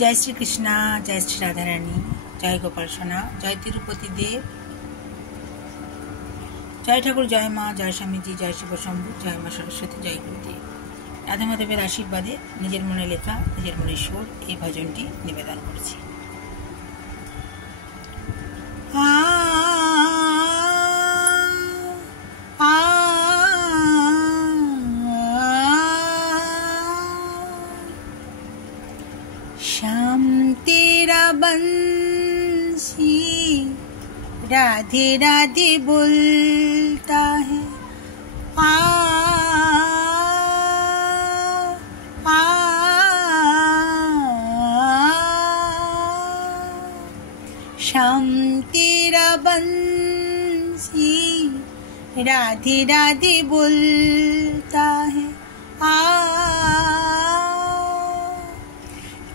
जय श्री कृष्णा, जय श्री राधा रानी, जय गोपाल सोना, जय तिरुपति देव, जय ठाकुर, जय माँ, जय स्वामी जी, जय शिव शंभु, जय माँ सरस्वती, जय गुरुदेव। राधा माधवेर आशीर्वादे निजेर मने लेखा निजेर मने सुर এই ভজনটি নিবেদন করছি। श्याम तेरा बंसी राधे राधे बोलता है, श्याम तेरा बंसी राधे राधे बोलता है,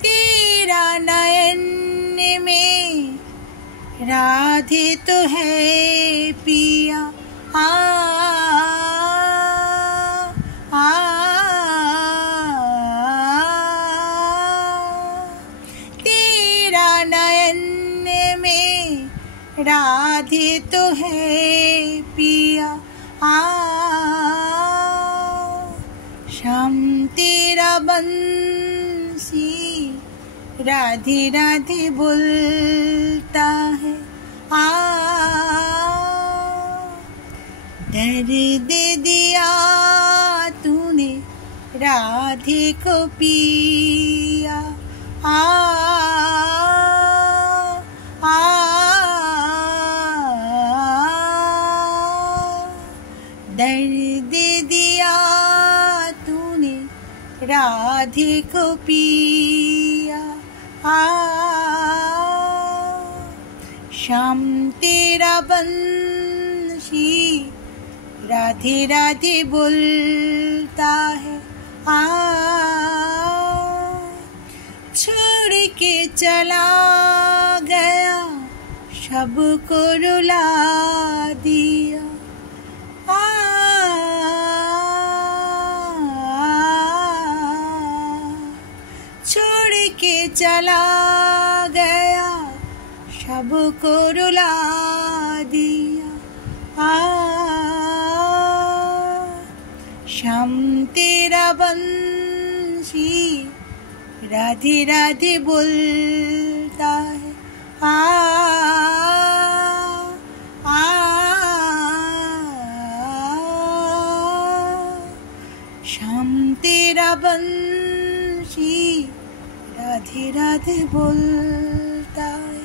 तेरा नयन में राधे तो है पिया, तेरा नयन में राधे तो है पिया, श्याम तेरा बंसी राधे राधे बोलता है, दर्द दिया तूने राधे को पिया, दर्द दिया तूने राधे को पिया, श्याम तेरा बंसी राधे राधे बोलता है, छोड़ के चला गया सबको रुला दिया, छोड़ के चला गया सबको रुला दिया, श्याम तेरा बंसी राधे राधे बोलता है, श्याम तेरा बंसी राधे राधे बोलता है,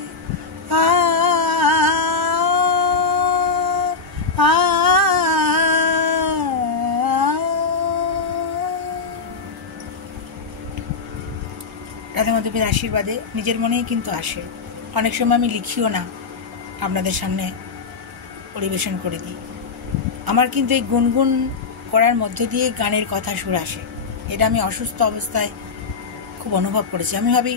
রাধা মাধবের আশীর্বাদে নিজের মনেই কিন্তু আসে। অনেক সময় আমি লিখিও না, আপনাদের সামনে পরিবেশন করে দিই। আমার কিন্তু এই গুনগুন করার মধ্যে দিয়ে গানের কথা সুর আসে। এটা আমি অসুস্থ অবস্থায় খুব অনুভব করেছি। আমি ভাবি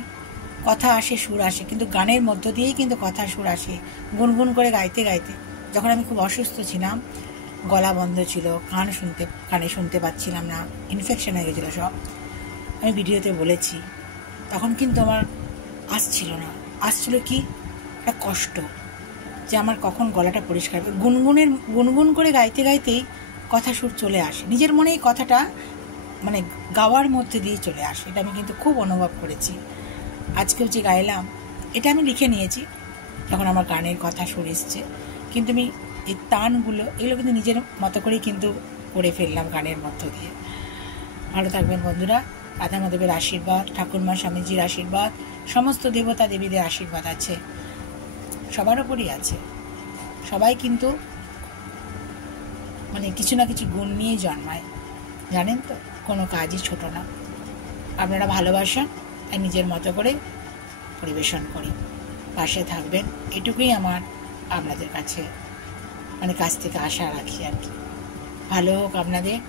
কথা আসে, সুর আসে, কিন্তু গানের মধ্য দিয়েই কিন্তু কথা সুর আসে। গুনগুন করে গাইতে গাইতে যখন আমি খুব অসুস্থ ছিলাম, গলা বন্ধ ছিল, কানে শুনতে পাচ্ছিলাম না, ইনফেকশন হয়ে গেছিলো সব, আমি ভিডিওতে বলেছি, তখন কিন্তু আমার আসছিল কি একটা কষ্ট, যে আমার কখন গলাটা পরিষ্কার হবে। গুনগুন করে গাইতে গাইতেই কথা সুর চলে আসে, নিজের মনেই কথাটা মানে গাওয়ার মধ্যে দিয়ে চলে আসে। এটা আমি কিন্তু খুব অনুভব করেছি। আজকেও যে গাইলাম এটা আমি লিখে নিয়েছি যখন আমার গানের কথা সুর এসছে, কিন্তু আমি এই তানগুলো এগুলো কিন্তু নিজের মতো করেই কিন্তু করে ফেললাম গানের মধ্য দিয়ে। ভালো থাকবেন বন্ধুরা। রাধা মাধবের আশীর্বাদ, ঠাকুরমা স্বামীজির আশীর্বাদ, সমস্ত দেবতা দেবীদের আশীর্বাদ আছে, সবার ওপরই আছে। সবাই কিন্তু মানে কিছু না কিছু গুণ নিয়ে জন্মায়, জানেন তো, কোনো কাজই ছোট না। আপনারা ভালোবাসেন, তাই নিজের মতো করে পরিবেশন করি, পাশে থাকবেন, এটুকুই আমার আপনাদের কাছে মানে কাছ থেকে আশা রাখি আর কি। ভালো হোক আপনাদের।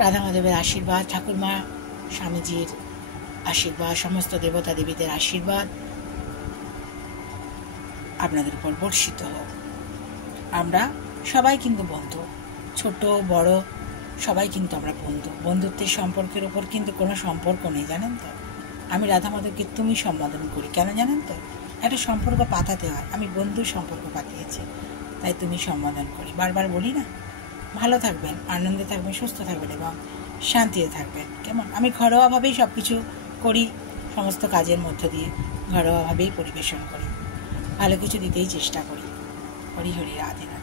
রাধা মাধবের আশীর্বাদ, ঠাকুরমা স্বামীজির আশীর্বাদ, সমস্ত দেবতা দেবীদের আশীর্বাদ আপনাদের উপর বর্ষিত হোক। আমরা সবাই কিন্তু বন্ধু, ছোট বড় সবাই কিন্তু আমরা বন্ধু। বন্ধুত্বের সম্পর্কের উপর কিন্তু কোনো সম্পর্ক নেই, জানেন তো। আমি রাধা মাধবকে তুমি সম্বোধন করি। কেন জানেন তো? একটা সম্পর্ক পাতাতে হয়, আমি বন্ধুর সম্পর্ক পাতিয়েছি, তাই তুমি সম্বোধন করি। বারবার বলি না? ভালো থাকবেন, আনন্দে থাকবেন, সুস্থ থাকবেন এবং শান্তিতে থাকবেন। কেমন? আমি ঘরোয়াভাবেই সব কিছু করি, সমস্ত কাজের মধ্য দিয়ে ঘরোয়াভাবেই পরিবেশন করি, ভালো কিছু দিতেই চেষ্টা করি। হরি হরি, রাধে রাধে।